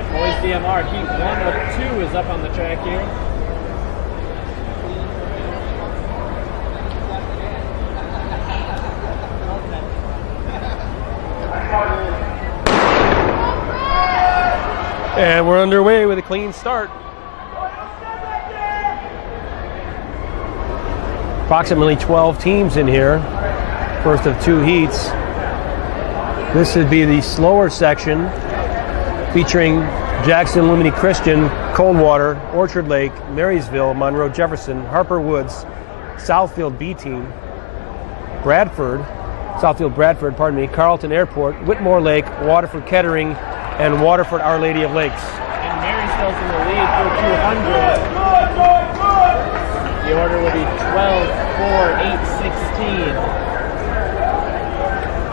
right, boys DMR, heat 1 of 2 is up on the track here. And we're underway with a clean start. Approximately 12 teams in here. First of 2 heats. This would be the slower section featuring Jackson Lumini Christian, Coldwater, Orchard Lake, Marysville, Monroe Jefferson, Harper Woods, Southfield B team, Southfield Bradford, Carlton Airport, Whitmore Lake, Waterford Kettering, and Waterford Our Lady of Lakes. And Marysville's in the lead for 200. The order will be 12, 4, 8,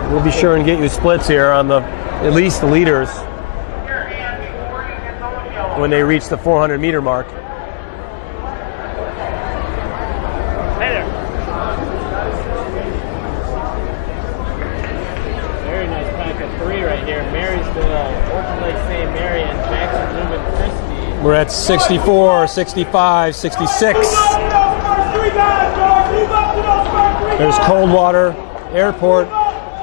16. We'll be sure and get you splits here on at least the leaders when they reach the 400 meter mark. Hey there. Very nice pack of 3 right here. Marysville, Orchard Lake St. Mary, and Jackson Lumen Christie. We're at 64, 65, 66. There's Coldwater, Airport,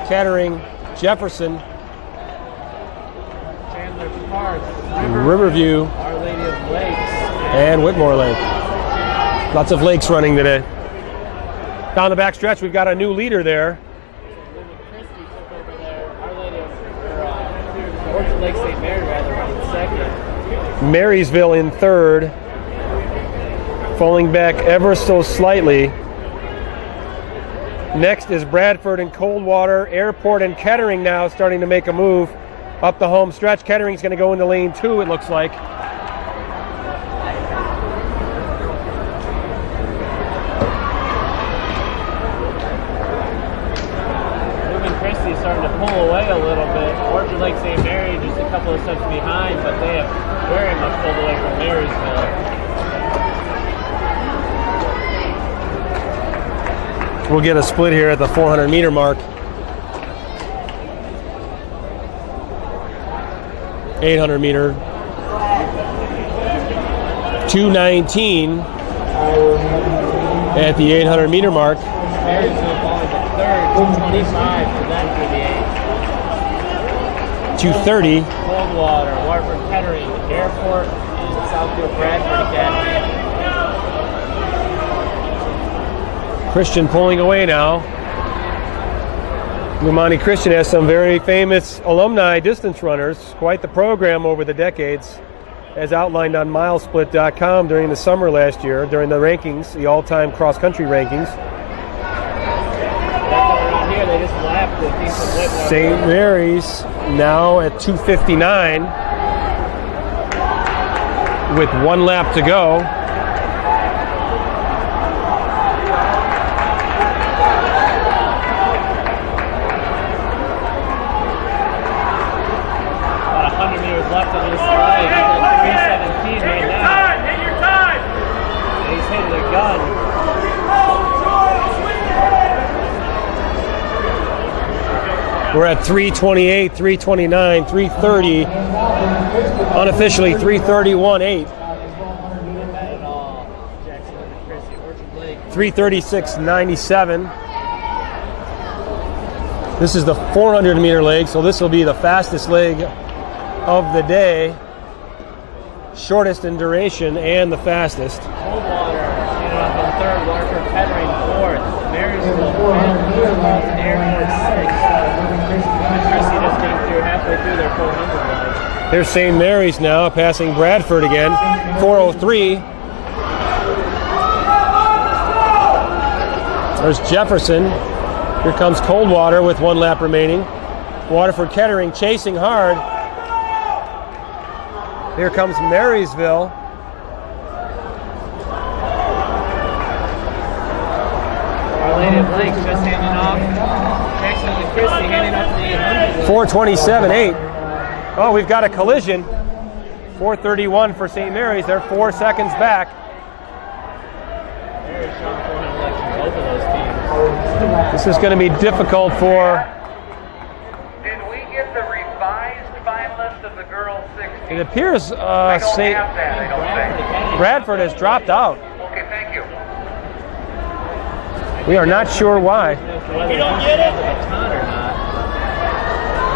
Kettering, Jefferson, Chandler Park, Riverview, Our Lady of Lakes, and Whitmore Lake. Lots of lakes running today. Down the back stretch, we've got a new leader there. Lumen Christie took over there. Our Lady of Orchard Lake St. Mary running second. Marysville in third, falling back ever so slightly. Next is Bradford and Coldwater, Airport and Kettering now starting to make a move up the home stretch. Kettering's going to go into lane 2, it looks like. Lumen Christie starting to pull away a little bit. Orchard Lake St. Mary just a couple of steps behind, but they have very much pulled away from Marysville. We'll get a split here at the 400 meter mark. 800 meter. 2:19 at the 800 meter mark. Marysville falling to third, 2:25 for them for the 8. 2:30. Coldwater, Waterford Kettering, Airport, and Southfield Bradford again. Christian pulling away now. Lumani Christian has some very famous alumni distance runners. Quite the program over the decades, as outlined on milesplit.com during the summer last year, during the rankings, the all-time cross-country rankings. Around here, they just lapped the team from Whitmore. St. Mary's now at 2:59 with 1 lap to go. Left on this slide. He's at 3:17 right now. Hit your time! He's hitting the gun. We're at 3:28, 3:29, 3:30. Unofficially 3:31.8. 3:36.97. This is the 400 meter leg, so this will be the fastest leg of the day, shortest in duration and the fastest. Coldwater ended up in third, Waterford Kettering fourth, Marysville fifth, Airport sixth. Christie just getting through halfway through their 400 leg. There's St. Mary's now passing Bradford again, 4:03. There's Jefferson. Here comes Coldwater with 1 lap remaining. Waterford Kettering chasing hard. Here comes Marysville. Our Lady of Lakes just handing off. Jackson and Christie handing off the 800. 4:27.8. Oh, we've got a collision. 4:31 for St. Mary's. They're 4 seconds back. Very strong 400 legs from both of those teams. This is going to be difficult for... Did we get the revised finalists of the girls 16? It appears St. Bradford has dropped out. Okay, thank you. We are not sure why. You don't get it? Baton or not.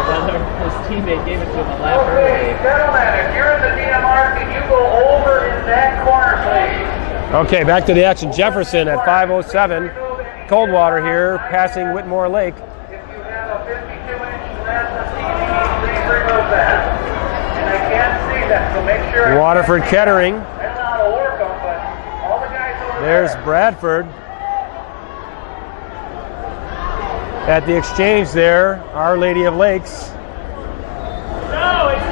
Whether his teammate gave it to him a lap early. Okay, gentlemen, if you're in the DMR, can you go over in that corner, please? Okay, back to the action. Jefferson at 5:07. Coldwater here, passing Whitmore Lake. If you have a 52-inch left, please remove that. And I can't see that, so make sure. Waterford Kettering. I don't know how to work them, but all the guys over There's there. Bradford. At the exchange there, Our Lady of Lakes.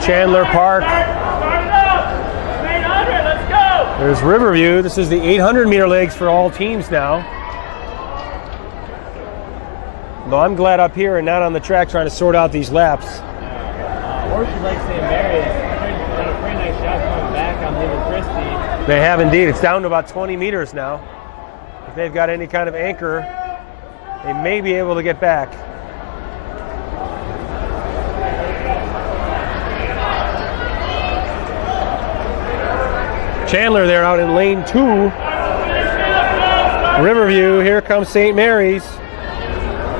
Chandler Park. There's Riverview. This is the 800-meter legs for all teams now. Though I'm glad up here and not on the track trying to sort out these laps. Orchard Lake St. Mary's done a pretty nice job coming back on Little Christie. They have indeed. It's down to about 20 meters now. If they've got any kind of anchor, they may be able to get back. Chandler there out in lane 2. Riverview, here comes St. Mary's.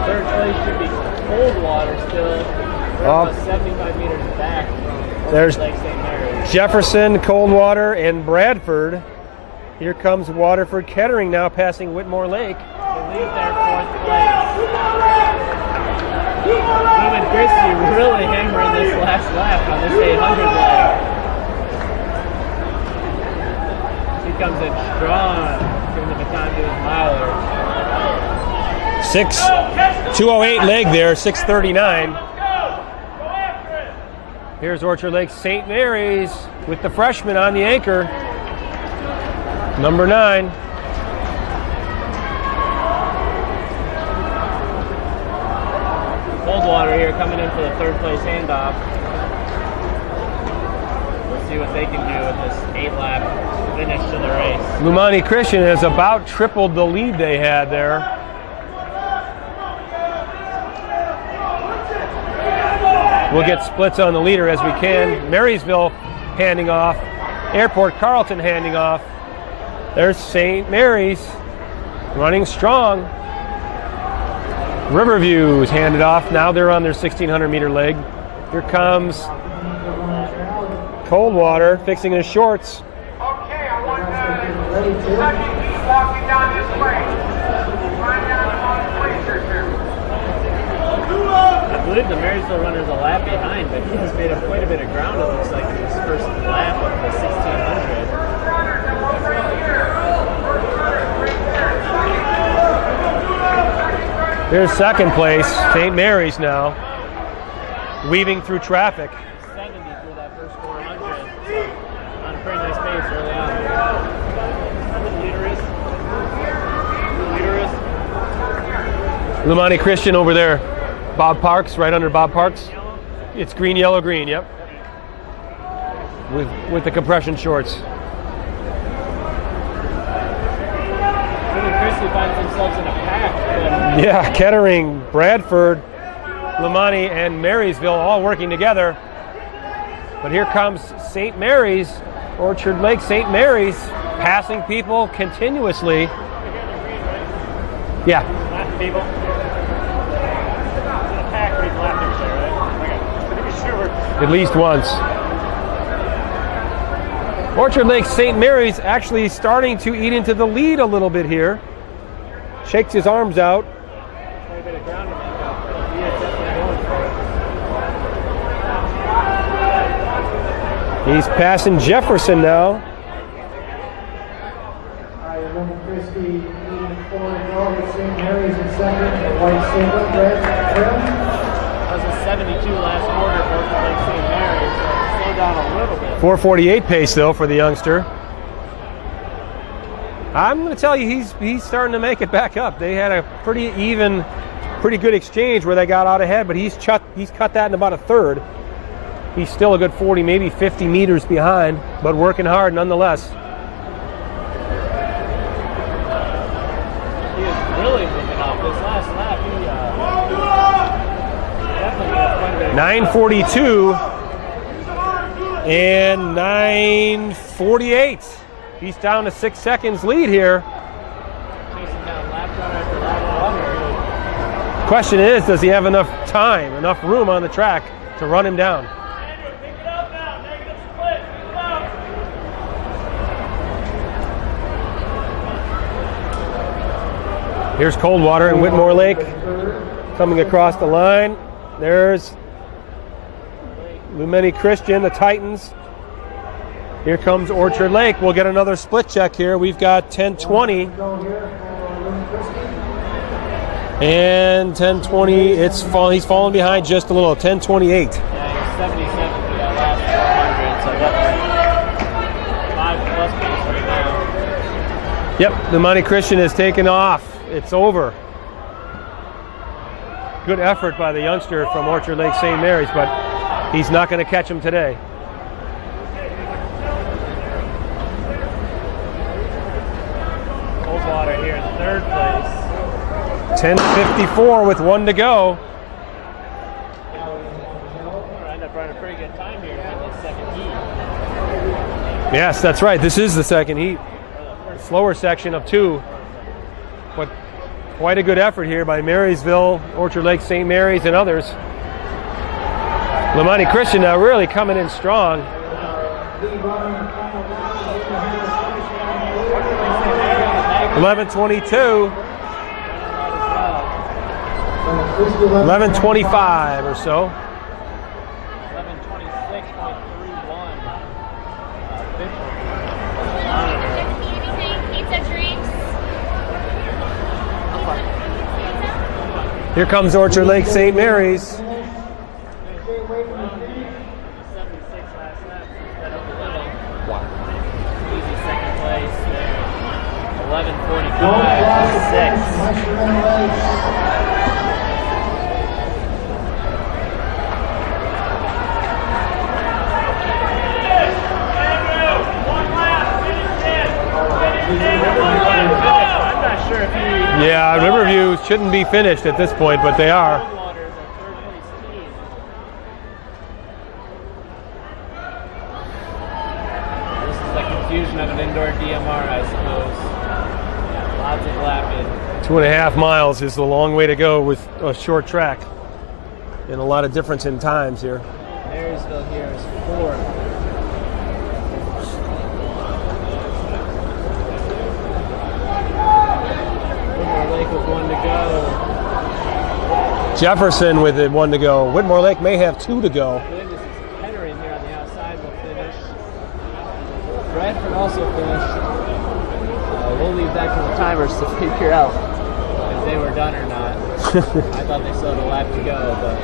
Third place should be Coldwater still. They're Oh. about 75 meters back. There's Lake St. Mary's. Jefferson, Coldwater, and Bradford. Here comes Waterford Kettering now passing Whitmore Lake. They leave their fourth place. Even Christie really hammering this last lap on this 800 leg. He comes in strong, giving the baton to his miler. 2:08 leg there, 6:39. Here's Orchard Lake St. Mary's with the freshman on the anchor. Number 9. Coldwater here coming in for the third place handoff. We'll see what they can do with this 8-lap finish to the race. Lumani Christian has about tripled the lead they had there. We'll get splits on the leader as we can. Marysville handing off. Airport Carlton handing off. There's St. Mary's running strong. Riverview is handed off. Now they're on their 1,600-meter leg. Here comes Coldwater fixing his shorts. Okay, I want Kentucky keep walking down this lane. Find down the placers here. I believe the Marysville runner is a lap behind, but he has made up quite a bit of ground, it looks like, in his first lap of the 1,600. Here's second place, St. Mary's now, weaving through traffic. 70 through that first 400, so on a pretty nice pace early on. Leader is. Lumani Christian over there. Bob Parks, right under Bob Parks. It's green, yellow, green, yep. With the compression shorts. Christie finds themselves in a pack. Yeah, Kettering, Bradford, Lumani, and Marysville all working together. But here comes St. Mary's, Orchard Lake St. Mary's, passing people continuously. Yeah. Lap people. In a pack, we've lapped everything, right? Okay. Pretty sure. At least once. Orchard Lake St. Mary's actually starting to eat into the lead a little bit here. Shakes his arms out. Quite a bit of ground to make up. He is definitely going for it. He's passing Jefferson now. Christie leading forward now with St. Mary's in second, the white singlet, red trim. That was a 72 last quarter for Orchard Lake St. Mary's, so slow down a little bit. 4:48 pace though for the youngster. I'm going to tell you, he's starting to make it back up. They had a pretty even, pretty good exchange where they got out ahead, but he's cut that in about a third. He's still a good 40, maybe 50 meters behind, but working hard nonetheless. He is really moving off this last lap. He definitely got quite a bit of 9:42. And 9:48. He's down to 6 seconds lead here. Chasing down lap runner after lap runner. Question is, does he have enough time, enough room on the track to run him down? Here's Coldwater and Whitmore Lake coming across the line. There's Lumini Christian, the Titans. Here comes Orchard Lake. We'll get another split check here. We've got 10:20 and 10:20. He's fallen behind just a little. 10:28. Yeah, he's 77 for that last 400, so that's 5+ pace right now. Yep, Lumini Christian has taken off. It's over. Good effort by the youngster from Orchard Lake St. Mary's, but he's not going to catch him today. Coldwater here in third place. 10:54 with 1 to go. We'll end up running a pretty good time here in the second heat. Yes, that's right. This is the second heat. Slower section of 2. But quite a good effort here by Marysville, Orchard Lake St. Mary's, and others. Lumini Christian now really coming in strong. 11:22. 11:25 or so. 11:26.31. Pizza drinks. Here comes Orchard Lake St. Mary's. 76 last lap, so sped up a little. Wow. Easy second place there. 11:45.6. I'm not sure if he. Yeah, Riverview shouldn't be finished at this point, but they are. Coldwater is our third place team. This is the confusion of an indoor DMR, I suppose. Lots of lapping. 2.5 miles is the long way to go with a short track. And a lot of difference in times here. Marysville here is fourth. Whitmore Lake with 1 to go. Jefferson with it 1 to go. Whitmore Lake may have 2 to go. I believe this is Kettering here on the outside will finish. Bradford also finished. We'll leave that to the timers to figure out if they were done or not. I thought they still had a lap to go, but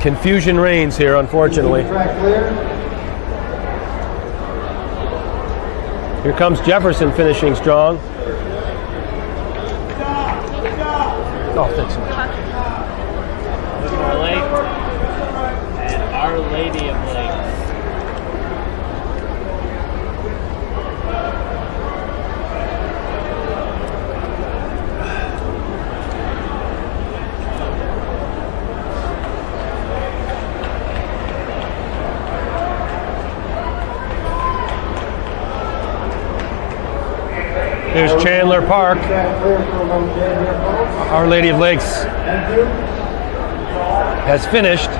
Confusion reigns here, unfortunately. Here comes Jefferson finishing strong. Oh, thanks. Whitmore Lake and Our Lady of Lakes. Here's Chandler Park. Our Lady of Lakes has finished.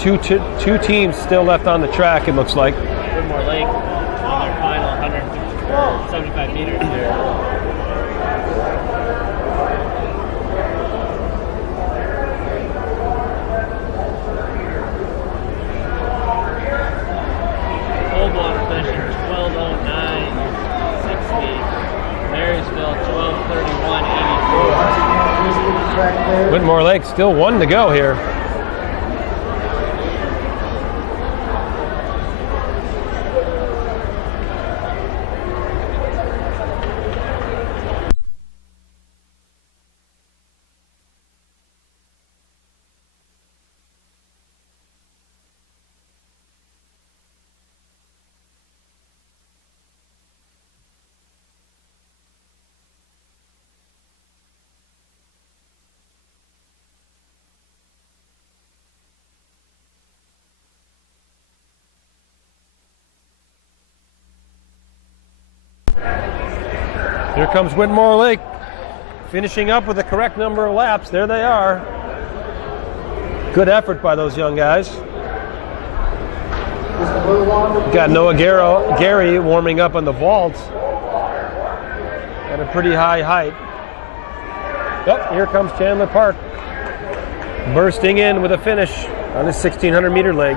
Two teams still left on the track, it looks like. Whitmore Lake on their final 175 meters here. Coldwater finishing 12:09.60. Marysville 12:31.84. Whitmore Lake still 1 to go here. Here comes Whitmore Lake, finishing up with the correct number of laps. There they are. Good effort by those young guys. Got Noah Gary warming up on the vault at a pretty high height. Oh, here comes Chandler Park, bursting in with a finish on his 1,600 meter leg.